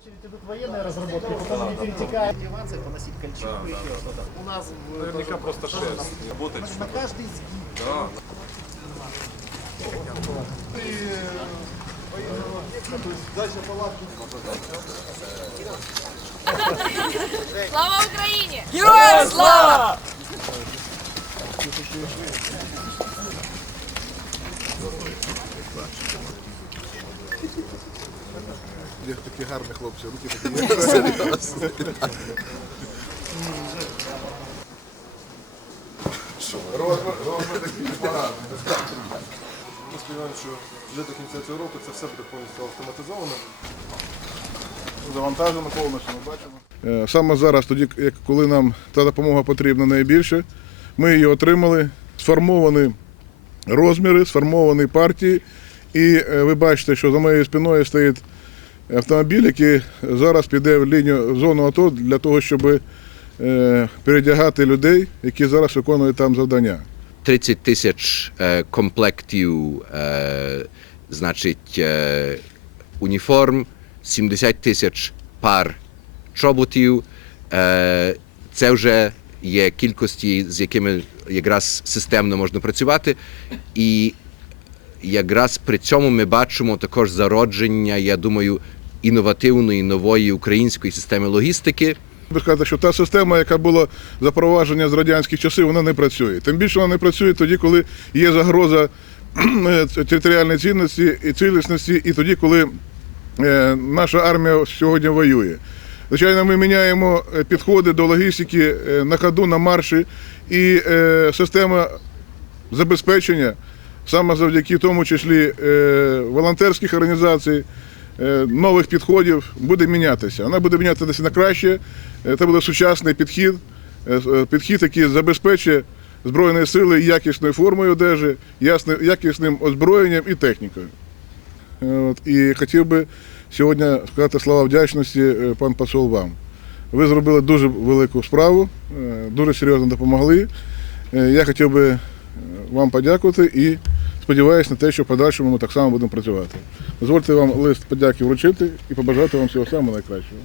очередь идут военные разработки, потом они перетекают. Поносить кольчугу еще что-то. У нас Наверняка тоже- просто шерсть. на- Работать на каждый сгиб. Да. Слава Україні! Героям слава! Є такі гарні хлопці, руки такі. Розмір розмір такий непоганий. Ми сподіваємося, що вже до кінця цього року це все буде повністю автоматизовано. Завантажено повністю, ми бачимо. Саме зараз, тоді, коли нам та допомога потрібна найбільше, ми її отримали, сформовані розміри, сформовані партії. І е, ви бачите, що за моєю спиною стоїть автомобіль, який зараз піде в лінію в зону АТО для того, щоб е, передягати людей, які зараз виконують там завдання. 30 тисяч е, комплектів, значить, уніформ, 70 тисяч пар чоботів. Це вже є кількості, з якими якраз системно можна працювати. І якраз при цьому ми бачимо також зародження, я думаю, інновативної нової української системи логістики. би сказати, що та система, яка була запроваджена з радянських часів, вона не працює. Тим більше вона не працює тоді, коли є загроза е, територіальної цінності і цілісності, і тоді, коли е, наша армія сьогодні воює. Звичайно, ми міняємо е, підходи до логістики на ходу, на марші, і система забезпечення саме завдяки тому числі е, волонтерських організацій, е, нових підходів буде мінятися. Вона буде мінятися на краще. Е, Це буде сучасний підхід, підхід, який забезпечує Збройні сили якісною формою одежі, якісним озброєнням і технікою. От, і хотів би сьогодні сказати слова вдячності, пан посол, вам. Ви зробили дуже велику справу, дуже серйозно допомогли. Я хотів би вам подякувати і сподіваюся на те, що в подальшому ми так само будемо працювати. Дозвольте вам лист подяки вручити і побажати вам всього самого найкращого.